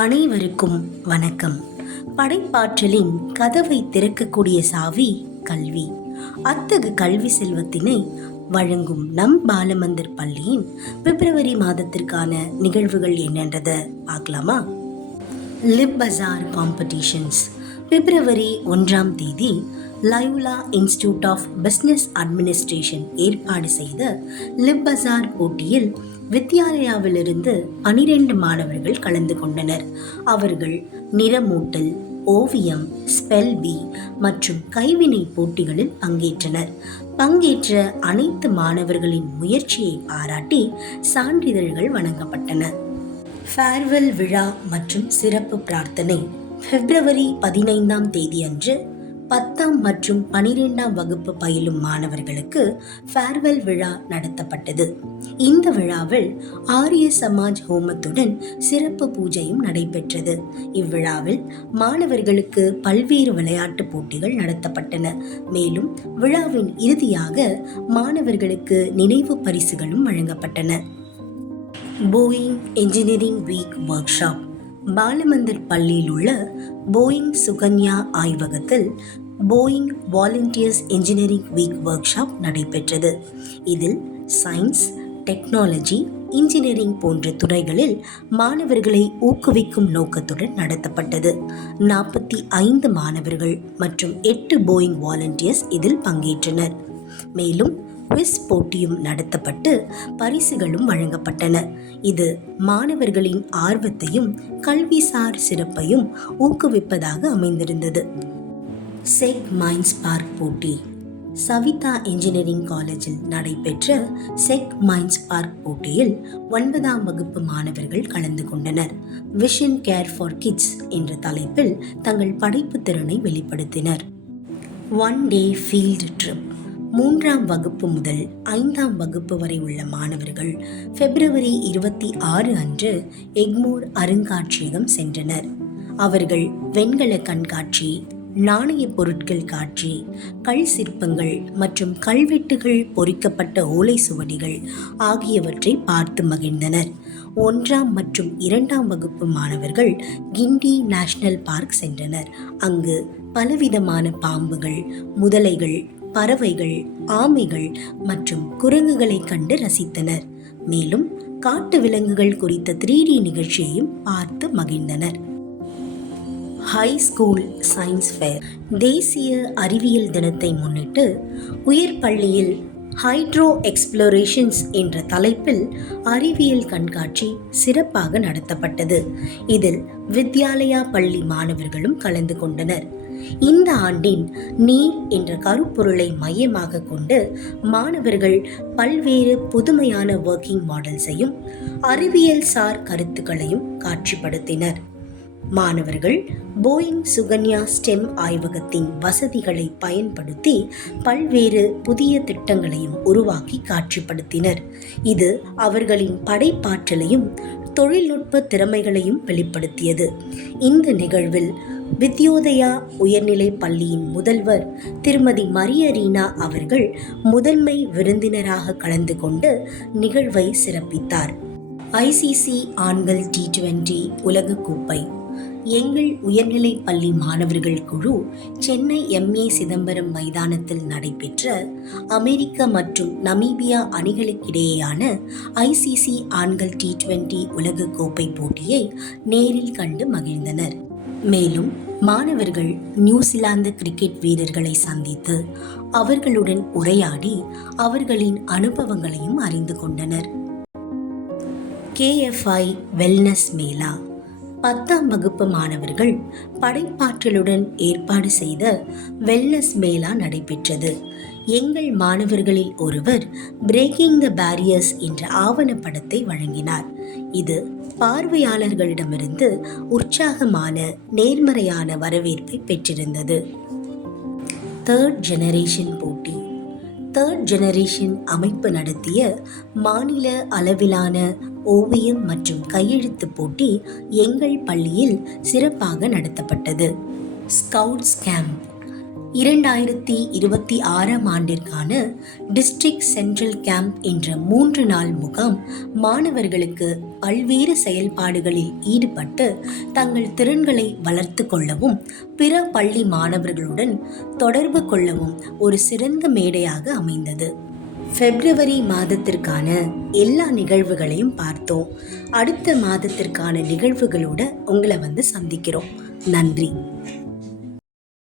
அனைவருக்கும் வணக்கம். படைப்பாற்றலின் கதவை திறக்கக்கூடிய சாவி கல்வி. அத்தகு கல்வி செல்வத்தினை வழங்கும் நம் பாலமந்தர் பள்ளியின் பிப்ரவரி மாதத்திற்கான நிகழ்வுகள் என்னன்றதை பார்க்கலாமா? லிப் பஜார் காம்படிஷன்ஸ். பிப்ரவரி 1ஆம் தேதி Loyola institute of business administration ஏற்பாடு செய்த லிப் பஜார் போட்டியில் வித்யாலயாவிலிருந்து 12 மாணவர்கள் கலந்து கொண்டனர். அவர்கள் நிறமூட்டல், ஓவியம், ஸ்பெல் பி மற்றும் கைவினை போட்டிகளில் பங்கேற்றனர். பங்கேற்ற அனைத்து மாணவர்களின் முயற்சியை பாராட்டி சான்றிதழ்கள் வழங்கப்பட்டன. ஃபேர்வெல் விழா மற்றும் சிறப்பு பிரார்த்தனை. பிப்ரவரி 15ஆம் தேதி அன்று 10ஆம் மற்றும் 12ஆம் வகுப்பு பயிலும் மாணவர்களுக்கு ஃபேர்வெல் விழா நடத்தப்பட்டது. இந்த விழாவில் ஆரிய சமாஜ் ஹோமத்துடன் சிறப்பு பூஜையும் நடைபெற்றது. இவ்விழாவில் மாணவர்களுக்கு பல்வேறு விளையாட்டு போட்டிகள் நடத்தப்பட்டன. மேலும் விழாவின் இறுதியாக மாணவர்களுக்கு நினைவு பரிசுகளும் வழங்கப்பட்டன. Boeing engineering week workshop. Balamandir பள்ளியில் உள்ள போயிங் சுகன்யா ஆய்வகத்தில் Boeing volunteers engineering week workshop நடைபெற்றது. இதில் சயின்ஸ், டெக்னாலஜி, இன்ஜினியரிங் போன்ற துறைகளில் மாணவர்களை ஊக்குவிக்கும் நோக்கத்துடன் நடத்தப்பட்டது. 45 மாணவர்கள் மற்றும் 8 போயிங் வாலண்டியர்ஸ் இதில் பங்கேற்றனர். மேலும் குவிஸ் போட்டியும் நடத்தப்பட்டு பரிசுகளும் வழங்கப்பட்டன. இது மாணவர்களின் ஆர்வத்தையும் கல்விசார் சிறப்பையும் ஊக்குவிப்பதாக அமைந்திருந்தது. செக் மைன்ஸ் பார்க் போட்டி. சவிதா இன்ஜினியரிங் காலேஜில் நடைபெற்ற செக் மைன்ஸ் பார்க் போட்டியில் 9ஆம் வகுப்பு மாணவர்கள் கலந்து கொண்டனர். விஷன் கேர் ஃபார் கிட்ஸ் என்ற தலைப்பில் தங்கள் படைப்பு திறனை வெளிப்படுத்தினர். 1 டே ஃபீல்டு ட்ரிப். 3ஆம் வகுப்பு முதல் 5ஆம் வகுப்பு வரை உள்ள மாணவர்கள் பிப்ரவரி 26 அன்று எக்மோர் அருங்காட்சியகம் சென்றனர். அவர்கள் வெண்கல கண்காட்சி, நாணய பொருட்கள் காட்சி, கல் சிற்பங்கள் மற்றும் கல்வெட்டுகள் பொறிக்கப்பட்ட ஓலை சுவடிகள் ஆகியவற்றை பார்த்து மகிழ்ந்தனர். 1ஆம் மற்றும் 2ஆம் வகுப்பு மாணவர்கள் கிண்டி நேஷனல் பார்க் சென்றனர். அங்கு பலவிதமான பாம்புகள், முதலைகள், பறவைகள், ஆமைகள் மற்றும் குரங்குகளை கண்டு ரசித்தனர். மேலும் காட்டு விலங்குகள் குறித்த 3D நிகழ்ச்சியையும் பார்த்து மகிழ்ந்தனர். High school science fair. தேசிய அறிவியல் தினத்தை முன்னிட்டு உயர் பள்ளியில் ஹைட்ரோ எக்ஸ்ப்ளோரேஷன்ஸ் என்ற தலைப்பில் அறிவியல் கண்காட்சி சிறப்பாக நடத்தப்பட்டது. இதில் வித்யாலயா பள்ளி மாணவர்களும் கலந்து கொண்டனர். இந்த ஆண்டின் நீர் என்ற கருப்பொருளை மையமாக கொண்டு மாணவர்கள் பல்வேறு புதுமையான ஒர்க்கிங் மாடல்ஸையும் அறிவியல் சார் கருத்துக்களையும் காட்சிப்படுத்தினர். மாணவர்கள் போயிங் சுகன்யா ஸ்டெம் ஆய்வகத்தின் வசதிகளை பயன்படுத்தி பல்வேறு புதிய திட்டங்களையும் உருவாக்கி காட்சிப்படுத்தினர். இது அவர்களின் படைப்பாற்றலையும் தொழில்நுட்ப திறமைகளையும் வெளிப்படுத்தியது. இந்த நிகழ்வில் வித்யோதயா உயர்நிலை பள்ளியின் முதல்வர் திருமதி மரியரீனா அவர்கள் முதன்மை விருந்தினராக கலந்து கொண்டு நிகழ்வை சிறப்பித்தார். ICC ஆண்கள் T20 உலகக்கோப்பை. எங்கள் உயர்நிலை பள்ளி மாணவர்கள் குழு சென்னை MA சிதம்பரம் மைதானத்தில் நடைபெற்ற அமெரிக்க மற்றும் நமீபியா அணிகளுக்கிடையேயான ICC ஆண்கள் T20 உலகக்கோப்பை போட்டியை நேரில் கண்டு மகிழ்ந்தனர். மேலும் மாணவர்கள் நியூசிலாந்து கிரிக்கெட் வீரர்களை சந்தித்து அவர்களுடன் உரையாடி அவர்களின் அனுபவங்களையும் அறிந்து கொண்டனர். KFI wellness Mela. 10ஆம் வகுப்பு மாணவர்கள் படைப்பாற்றலுடன் ஏற்பாடு செய்த வெல்னஸ் மேளா நடைபெற்றது. எங்கள் மாணவர்களில் ஒருவர் பிரேக்கிங் த பேரியர்ஸ் என்ற ஆவணப்படத்தை வழங்கினார். இது பார்வையாளர்களிடமிருந்து உற்சாகமான நேர்மறையான வரவேற்பை பெற்றிருந்தது. 3rd ஜெனரேஷன் போட்டி. 3rd ஜெனரேஷன் அமைப்பு நடத்திய மாநில அளவிலான ஓவியம் மற்றும் கையெழுத்து போட்டி எங்கள் பள்ளியில் சிறப்பாக நடத்தப்பட்டது. Scouts camp. 2026ஆம் ஆண்டிற்கான டிஸ்ட்ரிக்ட் சென்ட்ரல் கேம்ப் என்ற 3 நாள் முகாம் மாணவர்களுக்கு பல்வேறு செயல்பாடுகளில் ஈடுபட்டு தங்கள் திறன்களை வளர்த்து கொள்ளவும் பிற பள்ளி மாணவர்களுடன் தொடர்பு கொள்ளவும் ஒரு சிறந்த மேடையாக அமைந்தது. பிப்ரவரி மாதத்திற்கான எல்லா நிகழ்வுகளையும் பார்த்தோம். அடுத்த மாதத்திற்கான நிகழ்வுகளோட உங்களை சந்திக்கிறோம். நன்றி.